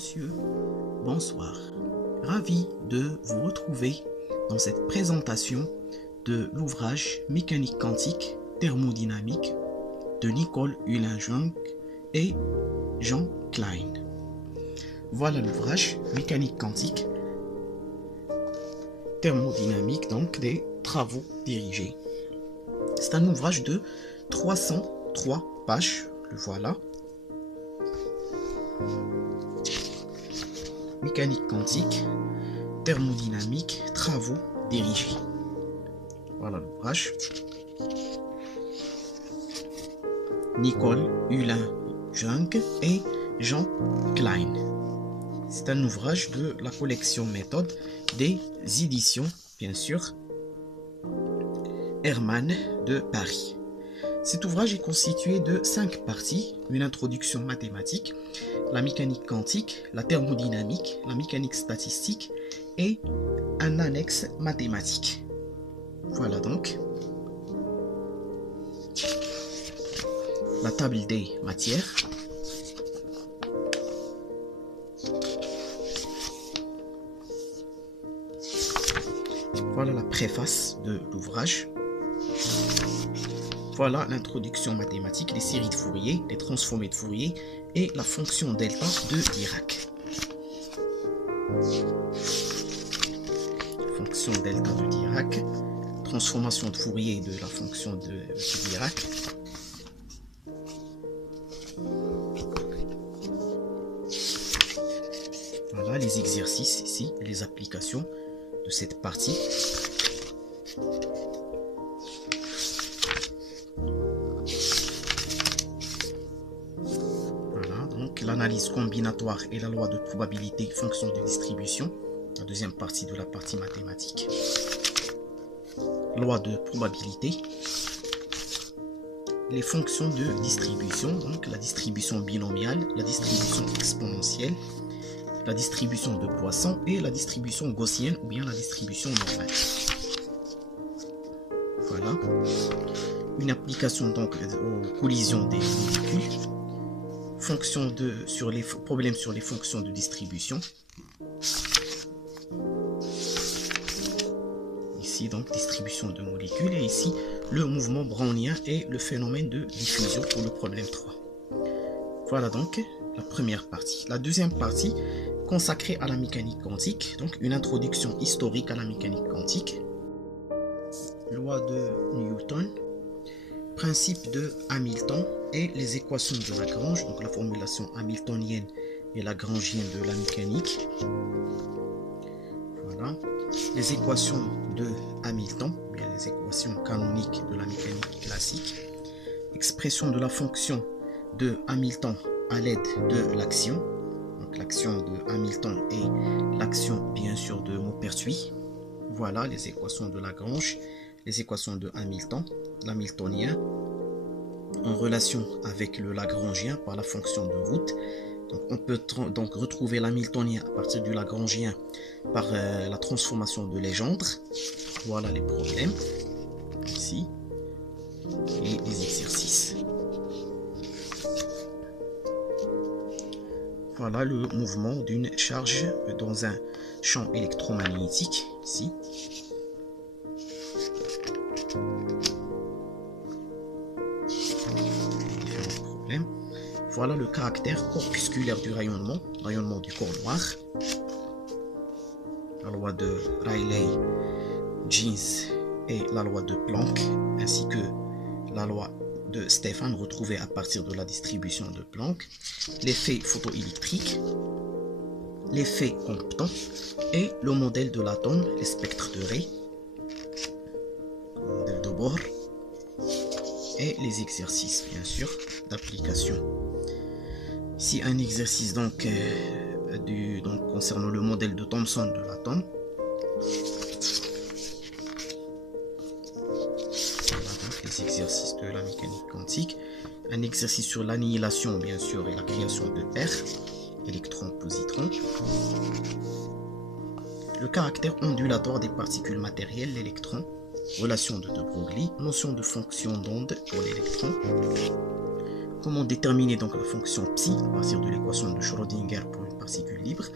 messieurs, bonsoir. Ravi de vous retrouver dans cette présentation de l'ouvrage Mécanique quantique thermodynamique de Nicole Uihlen-Jung et Jean Klein. Voilà l'ouvrage Mécanique quantique thermodynamique, donc des travaux dirigés. C'est un ouvrage de 303 pages, le voilà. Mécanique quantique, thermodynamique, travaux dirigés. Voilà l'ouvrage. Nicole Uihlen-Jung et Jean Klein. C'est un ouvrage de la collection méthode des éditions, bien sûr, Hermann de Paris. Cet ouvrage est constitué de 5 parties: une introduction mathématique, la mécanique quantique, la thermodynamique, la mécanique statistique et un annexe mathématique. Voilà donc la table des matières. Voilà la préface de l'ouvrage. Voilà l'introduction mathématique, les séries de Fourier, les transformés de Fourier et la fonction delta de Dirac. Fonction delta de Dirac, transformation de Fourier de la fonction de Dirac. Voilà les exercices ici, les applications de cette partie. L'analyse combinatoire et la loi de probabilité fonction de distribution, la deuxième partie de la partie mathématique. Loi de probabilité, les fonctions de distribution, donc la distribution binomiale, la distribution exponentielle, la distribution de Poisson et la distribution gaussienne ou bien la distribution normale. Voilà. Une application donc aux collisions des molécules. Sur les problèmes sur les fonctions de distribution. Ici donc distribution de molécules et ici le mouvement brownien et le phénomène de diffusion pour le problème 3. Voilà donc la première partie. La deuxième partie consacrée à la mécanique quantique, donc une introduction historique à la mécanique quantique, loi de Newton, principe de Hamilton et les équations de Lagrange, donc la formulation hamiltonienne et lagrangienne de la mécanique. Voilà. Les équations de Hamilton, bien les équations canoniques de la mécanique classique. Expression de la fonction de Hamilton à l'aide de l'action. Donc l'action de Hamilton et l'action bien sûr de Maupertuis. Voilà les équations de Lagrange, les équations de Hamilton, l'hamiltonien, en relation avec le lagrangien par la fonction de route. Donc on peut donc retrouver l'hamiltonien à partir du lagrangien par la transformation de Legendre. Voilà les problèmes ici et les exercices. Voilà le mouvement d'une charge dans un champ électromagnétique ici. Voilà le caractère corpusculaire du rayonnement du corps noir. La loi de Rayleigh-Jeans et la loi de Planck, ainsi que la loi de Stéphane retrouvée à partir de la distribution de Planck, l'effet photoélectrique, l'effet Compton et le modèle de l'atome, les spectres de Ray, le modèle de Bohr et les exercices bien sûr d'application. Ici un exercice donc, concernant le modèle de Thomson de l'atome. Voilà donc les exercices de la mécanique quantique. Un exercice sur l'annihilation bien sûr et la création de paires, électrons, positrons. Le caractère ondulatoire des particules matérielles, l'électron. Relation de De Broglie, notion de fonction d'onde pour l'électron. Comment déterminer donc la fonction psi à partir de l'équation de Schrödinger pour une particules libres,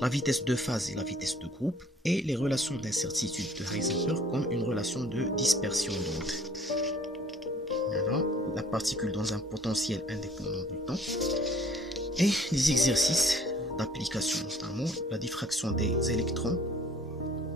la vitesse de phase et la vitesse de groupe, et les relations d'incertitude de Heisenberg comme une relation de dispersion d'onde. Voilà, la particule dans un potentiel indépendant du temps, et les exercices d'application, notamment la diffraction des électrons,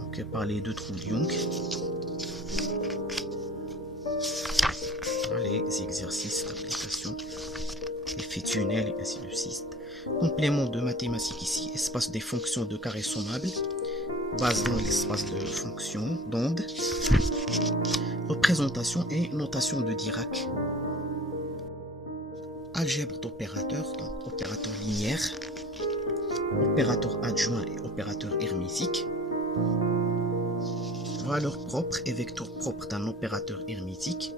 donc par les deux trous de Young. Voilà les exercices d'application, effet tunnel et ainsi de suite. Complément de mathématiques ici, espace des fonctions de carré sommable, base dans l'espace de fonctions d'onde, représentation et notation de Dirac, algèbre d'opérateurs, donc opérateur linéaire, opérateur adjoint et opérateur hermétique, valeur propre et vecteur propre d'un opérateur hermétique,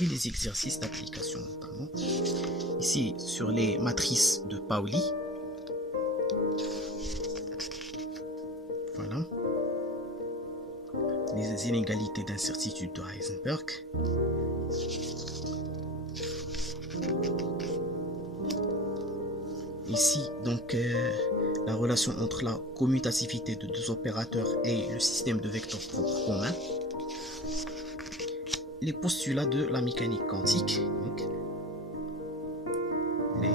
et les exercices d'application notamment. Ici sur les matrices de Pauli. Voilà. Les inégalités d'incertitude de Heisenberg. Ici donc la relation entre la commutativité de deux opérateurs et le système de vecteurs propres communs. Les postulats de la mécanique quantique, donc les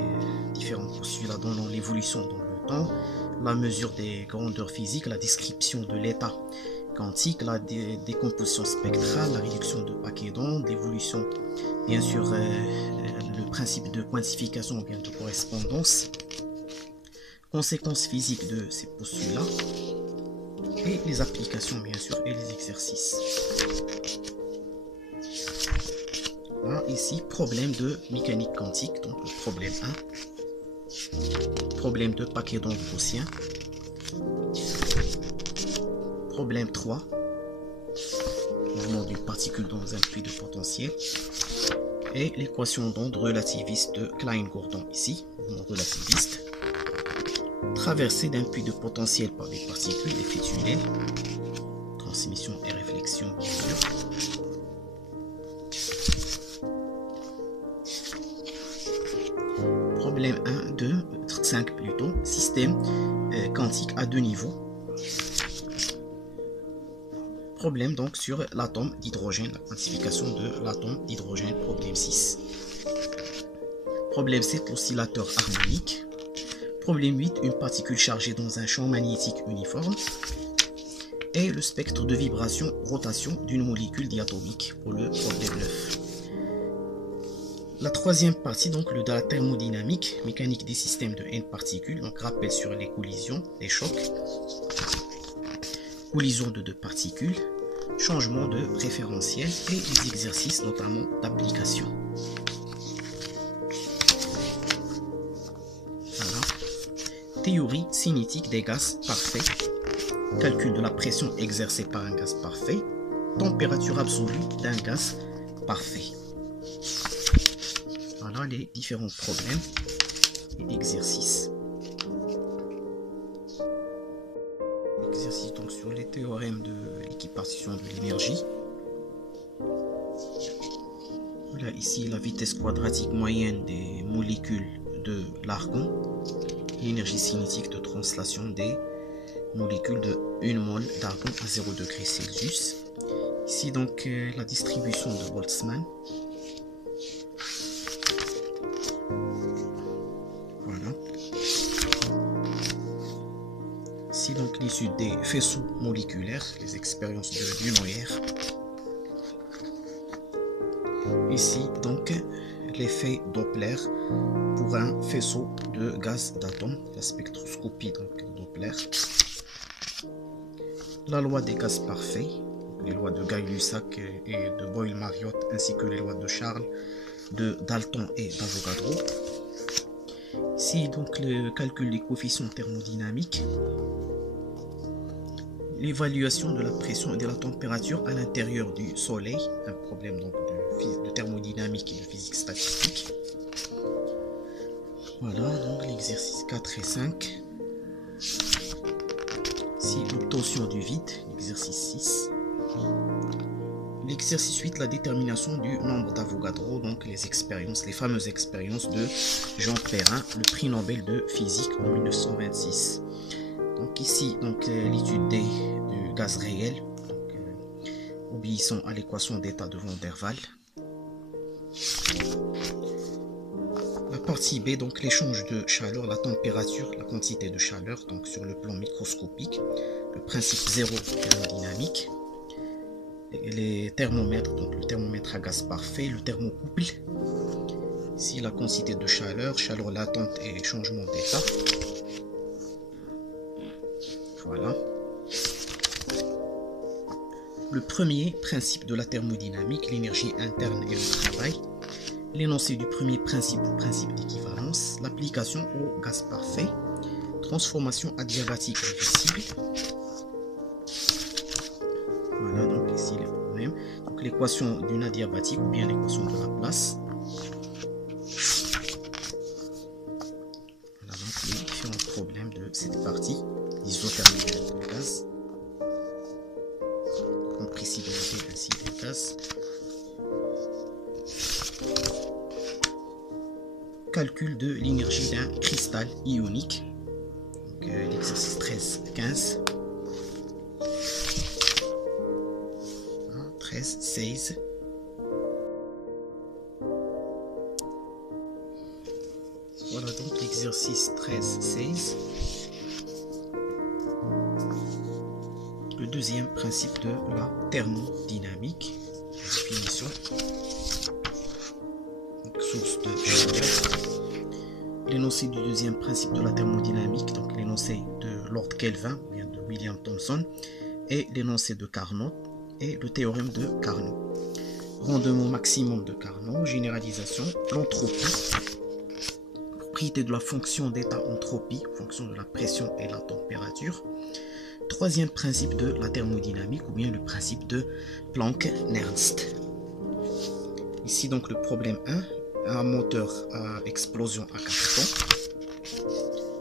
différents postulats donnant l'évolution dans le temps, la mesure des grandeurs physiques, la description de l'état quantique, la décomposition spectrale, la réduction de paquets d'ondes, l'évolution, bien sûr, le principe de quantification ou bien de correspondance, conséquences physiques de ces postulats, et les applications, bien sûr, et les exercices. Voilà, ici, problème de mécanique quantique, donc le problème 1. Problème de paquet d'ondes gaussien. Problème 3. Mouvement d'une particule dans un puits de potentiel. Et l'équation d'onde relativiste de Klein-Gordon ici, mouvement relativiste. Traversée d'un puits de potentiel par des particules, effet tunnel. Transmission et réflexion, bien sûr. Problème 1, 2, 5 plutôt, système quantique à deux niveaux. Problème donc sur l'atome d'hydrogène, la quantification de l'atome d'hydrogène, problème 6. Problème 7, l'oscillateur harmonique. Problème 8, une particule chargée dans un champ magnétique uniforme. Et le spectre de vibration-rotation d'une molécule diatomique pour le problème 9. La troisième partie, donc de la thermodynamique, mécanique des systèmes de n particules, donc rappel sur les collisions, les chocs, collision de deux particules, changement de référentiel et les exercices notamment d'application. Voilà. Théorie cinétique des gaz parfaits, calcul de la pression exercée par un gaz parfait, température absolue d'un gaz parfait. Voilà les différents problèmes et exercices. Exercice donc sur les théorèmes de l'équipartition de l'énergie. Voilà ici la vitesse quadratique moyenne des molécules de l'argon, l'énergie cinétique de translation des molécules de 1 mol d'argon à 0 degré Celsius. Ici donc la distribution de Boltzmann. Ici donc l'issue des faisceaux moléculaires, les expériences de Dunoyer. Ici donc l'effet Doppler pour un faisceau de gaz d'atomes, la spectroscopie donc Doppler. La loi des gaz parfaits, les lois de Gay-Lussac et de Boyle-Mariotte, ainsi que les lois de Charles, de Dalton et d'Avogadro. Ici donc le calcul des coefficients thermodynamiques, l'évaluation de la pression et de la température à l'intérieur du Soleil, un problème donc de thermodynamique et de physique statistique. Voilà donc l'exercice 4 et 5. Ici l'obtention du vide, l'exercice 6. l'exercice 8, la détermination du nombre d'Avogadro, donc les expériences, les fameuses expériences de Jean Perrin, le prix Nobel de physique en 1926. Donc ici, donc l'étude du gaz réel, donc, obéissant à l'équation d'état de Van der Waals. La partie B, donc l'échange de chaleur, la température, la quantité de chaleur, donc sur le plan microscopique, le principe zéro thermodynamique, les thermomètres, donc le thermomètre à gaz parfait, le thermocouple, ici la quantité de chaleur, chaleur latente et changement d'état. Voilà. Le premier principe de la thermodynamique, l'énergie interne et le travail. L'énoncé du premier principe ou principe d'équivalence, l'application au gaz parfait, transformation adiabatique réversible. Voilà donc ici les problèmes. Donc l'équation d'une adiabatique ou bien l'équation de Laplace. Voilà donc les différents problèmes de cette partie, isothermie du gaz, compressibilité ainsi des gaz. Calcul de l'énergie d'un cristal ionique. L'exercice 13-15. 13-16. Voilà donc l'exercice 13-16. Le deuxième principe de la thermodynamique. Définition. Donc, source de chaleur. L'énoncé du deuxième principe de la thermodynamique, donc l'énoncé de Lord Kelvin, bien de William Thomson, et l'énoncé de Carnot, et le théorème de Carnot. Rendement maximum de Carnot, généralisation, l'entropie, propriété de la fonction d'état entropie, fonction de la pression et la température. Troisième principe de la thermodynamique, ou bien le principe de Planck-Nernst. Ici donc le problème 1. Un moteur à explosion à 4 temps,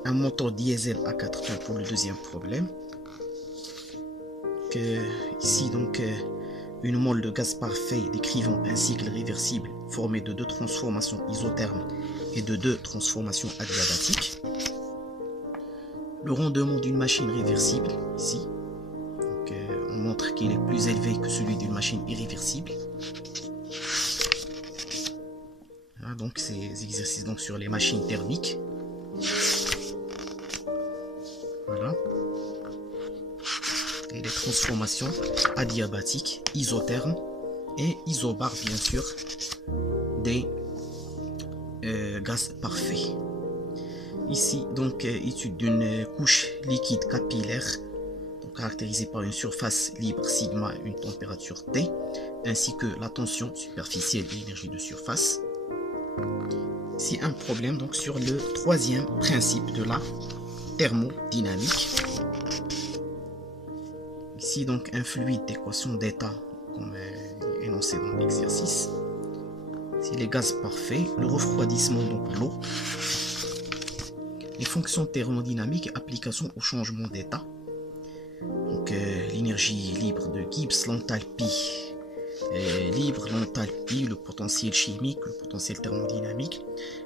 un moteur diesel à 4 temps pour le deuxième problème. Ici donc une mole de gaz parfait décrivant un cycle réversible formé de 2 transformations isothermes et de 2 transformations adiabatiques. Le rendement d'une machine réversible ici, donc, on montre qu'il est plus élevé que celui d'une machine irréversible. Donc ces exercices donc sur les machines thermiques. Voilà. Et les transformations adiabatiques, isothermes et isobars bien sûr des gaz parfaits. Ici donc étude d'une couche liquide capillaire donc, caractérisée par une surface libre sigma, une température T, ainsi que la tension superficielle et l'énergie de surface. C'est un problème donc sur le troisième principe de la thermodynamique. Ici donc un fluide d'équation d'état comme énoncé dans l'exercice. C'est les gaz parfaits, le refroidissement donc de l'eau, les fonctions thermodynamiques et application au changement d'état. Donc l'énergie libre de Gibbs, l'enthalpie libre, l'enthalpie, le potentiel chimique, le potentiel thermodynamique,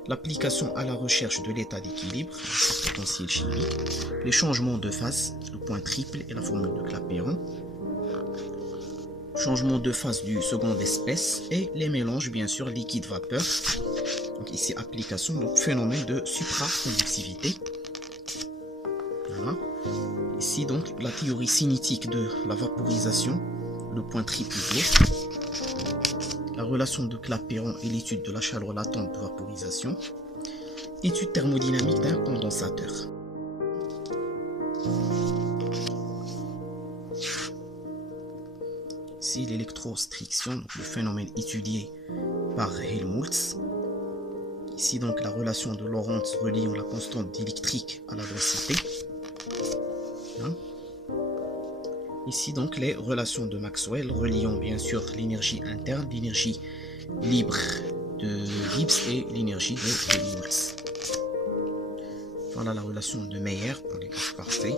l'application à la recherche de l'état d'équilibre, le potentiel chimique, les changements de phase, le point triple et la formule de Clapeyron, changement de phase du seconde espèce et les mélanges bien sûr liquide-vapeur. Donc ici application, donc phénomène de supraconductivité. Voilà. Ici donc la théorie cinétique de la vaporisation, le point triple de l'eau, la relation de Clapeyron et l'étude de la chaleur latente de vaporisation, étude thermodynamique d'un condensateur. Ici l'électrostriction, le phénomène étudié par Helmholtz. Ici donc la relation de Lorentz reliant la constante électrique à la densité. Hein? Ici donc les relations de Maxwell reliant bien sûr l'énergie interne, l'énergie libre de Gibbs et l'énergie de Helmholtz. Voilà la relation de Meyer pour les gaz parfaits.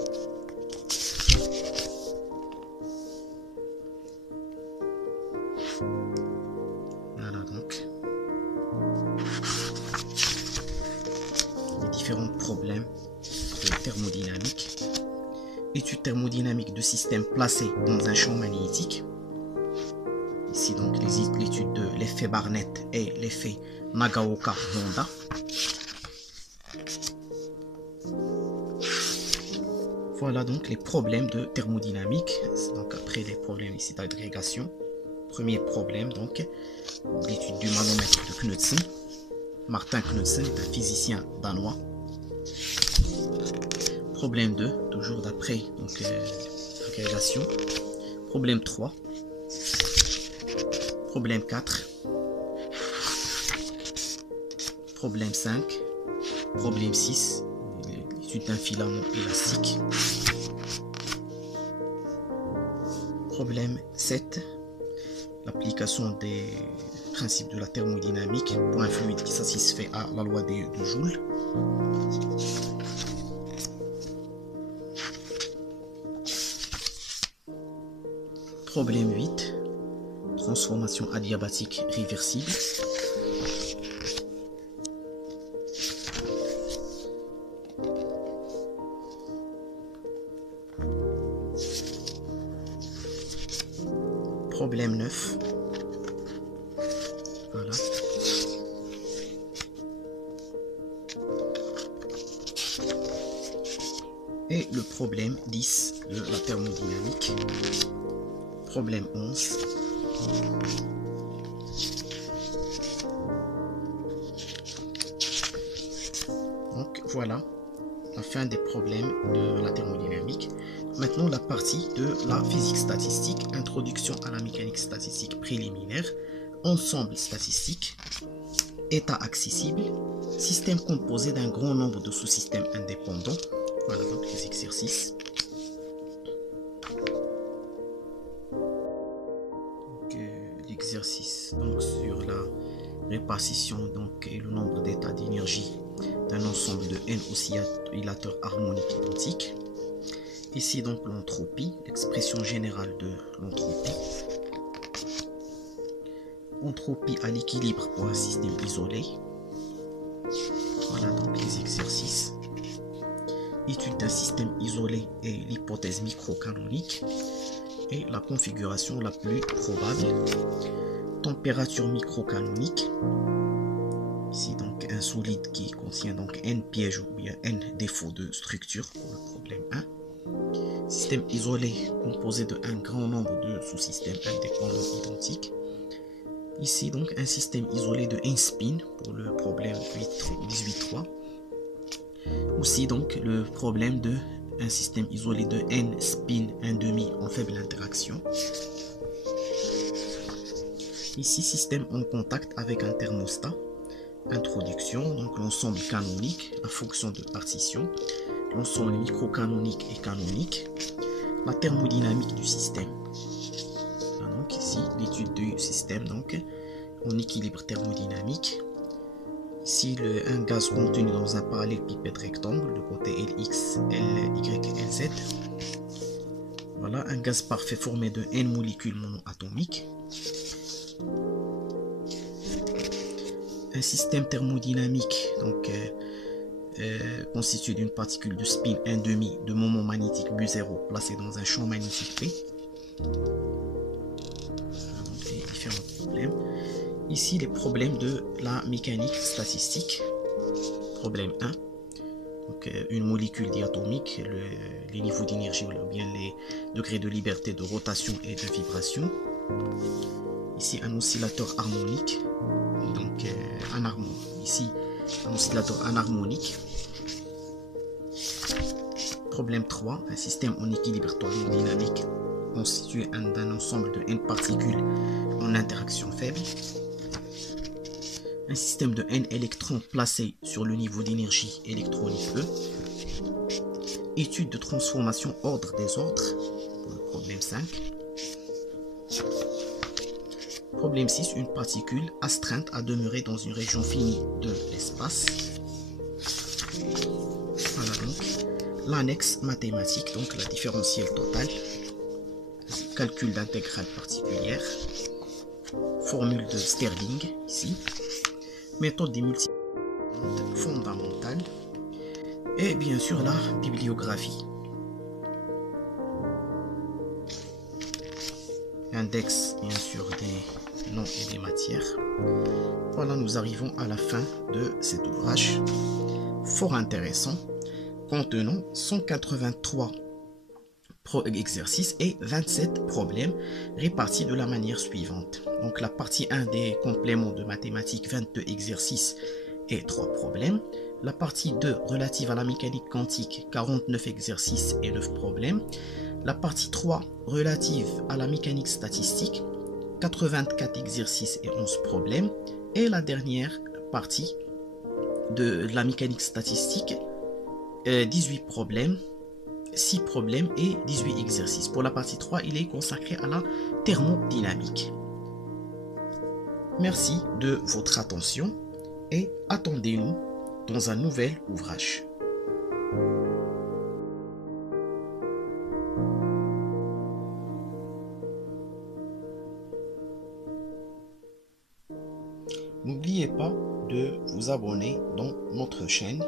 problème de thermodynamique. Étude thermodynamique de systèmes placés dans un champ magnétique. Ici donc l'étude de l'effet Barnett et l'effet Nagaoka-Honda. Voilà donc les problèmes de thermodynamique. Donc après les problèmes ici d'agrégation. Premier problème donc l'étude du manomètre de Knudsen. Martin Knudsen est un physicien danois. Problème 2, toujours d'après donc agrégation. Problème 3. Problème 4. Problème 5. Problème 6. L'étude d'un filament élastique. Problème 7. L'application des principes de la thermodynamique pour un fluide qui satisfait à la loi de Joule. Problème 8. Transformation adiabatique réversible. Problème 9. Voilà. Et le problème 10 de la thermodynamique. Problème 11. Donc voilà la fin des problèmes de la thermodynamique. Maintenant la partie de la physique statistique, introduction à la mécanique statistique préliminaire, ensemble statistique, état accessible, système composé d'un grand nombre de sous-systèmes indépendants. Voilà donc les exercices. L'exercice donc sur la répartition donc et le nombre d'états d'énergie d'un ensemble de n oscillateurs harmoniques identiques. Ici donc l'entropie, l'expression générale de l'entropie. Entropie à l'équilibre pour un système isolé. Voilà donc les exercices. Étude d'un système isolé et l'hypothèse microcanonique. Et la configuration la plus probable. Température microcanonique. Ici donc un solide qui contient donc n pièges ou bien n défauts de structure pour le problème 1. Système isolé composé de un grand nombre de sous-systèmes indépendants identiques. Ici donc un système isolé de n spin pour le problème 18.3. Aussi donc le problème de un système isolé de n spin 1,5 en faible interaction. Ici système en contact avec un thermostat. Introduction, donc l'ensemble canonique, la fonction de partition, l'ensemble microcanonique et canonique, la thermodynamique du système. Voilà donc ici l'étude du système donc en équilibre thermodynamique. Ici un gaz contenu dans un parallélépipède rectangle de côté Lx, Ly et Lz. Voilà un gaz parfait formé de n molécules monoatomiques. Un système thermodynamique donc constitué d'une particule de spin 1,5 de moment magnétique Bu0 placée dans un champ magnétique P. Donc, les différents problèmes. Ici les problèmes de la mécanique statistique. Problème 1. Donc, une molécule diatomique, les niveaux d'énergie ou bien les degrés de liberté de rotation et de vibration. Ici un oscillateur harmonique. Donc ici un oscillateur anharmonique. Problème 3, un système en équilibre thermodynamique constitué d'un ensemble de n particules en interaction faible. Un système de n électrons placés sur le niveau d'énergie électronique E. Étude de transformation ordre-désordre pour le problème 5. Problème 6, une particule astreinte à demeurer dans une région finie de l'espace. Voilà donc l'annexe mathématique, donc la différentielle totale, calcul d'intégrale particulière, formule de Stirling ici, méthode des multiplications fondamentales, et bien sûr la bibliographie. Index bien sûr des noms et des matières. Voilà, nous arrivons à la fin de cet ouvrage fort intéressant contenant 183 exercices et 27 problèmes répartis de la manière suivante. Donc la partie 1 des compléments de mathématiques, 22 exercices et 3 problèmes. La partie 2 relative à la mécanique quantique, 49 exercices et 9 problèmes. La partie 3 relative à la mécanique statistique, 84 exercices et 11 problèmes. Et la dernière partie de la mécanique statistique, 18 problèmes, 6 problèmes et 18 exercices. Pour la partie 3, il est consacré à la thermodynamique. Merci de votre attention et attendez-nous dans un nouvel ouvrage. N'oubliez pas de vous abonner dans notre chaîne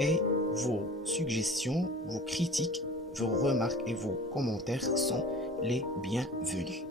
et vos suggestions, vos critiques, vos remarques et vos commentaires sont les bienvenus.